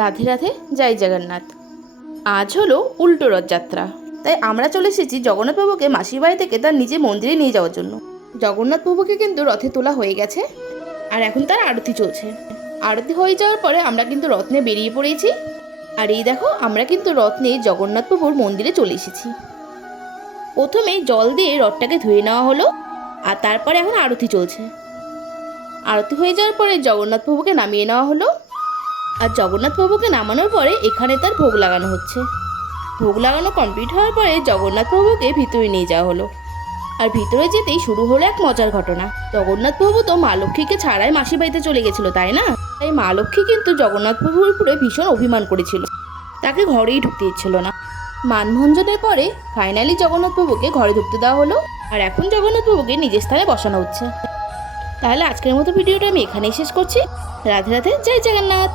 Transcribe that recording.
রাধে রাধে, জয় জগন্নাথ। আজ হলো উল্টো রথযাত্রা, তাই আমরা চলে এসেছি জগন্নাথ বাবুকে মাসির বাড়ি থেকে তার নিজে মন্দিরে নিয়ে যাওয়ার জন্য। জগন্নাথ বাবুকে কিন্তু রথে তোলা হয়ে গেছে, আর এখন তার আরতি চলছে। আরতি হয়ে যাওয়ার পরে আমরা কিন্তু রথ নিয়ে বেরিয়ে পড়েছি। আর এই দেখো, আমরা কিন্তু রথ নিয়ে জগন্নাথ বাবুর মন্দিরে চলে এসেছি। প্রথমে জল দিয়ে রথটাকে ধুয়ে নেওয়া হলো, আর তারপরে এখন আরতি চলছে। আরতি হয়ে যাওয়ার পরে জগন্নাথ বাবুকে নামিয়ে নেওয়া হলো, আর জগন্নাথ বাবুকে নামানোর পরে এখানে তার ভোগ লাগানো হচ্ছে। ভোগ লাগানো কমপ্লিট হওয়ার পরে জগন্নাথ বাবুকে ভিতরে নিয়ে যাওয়া হলো। আর ভিতরে যেতেই শুরু হলো এক মজার ঘটনা। জগন্নাথ বাবু তো মা লক্ষ্মীকে ছাড়াই মাসির বাড়িতে চলে গেছিল, তাই না? তাই মা লক্ষ্মী কিন্তু জগন্নাথ বাবুর উপরে ভীষণ অভিমান করেছিল, তাকে ঘরেই ঢুকতে দিচ্ছিল না। মানভঞ্জনের পরে ফাইনালি জগন্নাথ বাবুকে ঘরে ঢুকতে দেওয়া হলো, আর এখন জগন্নাথ বাবুকে নিজের স্থানে বসানো হচ্ছে। তাহলে আজকের মতো ভিডিওটা আমি এখানেই শেষ করছি। রাধে রাধে, জয় জগন্নাথ।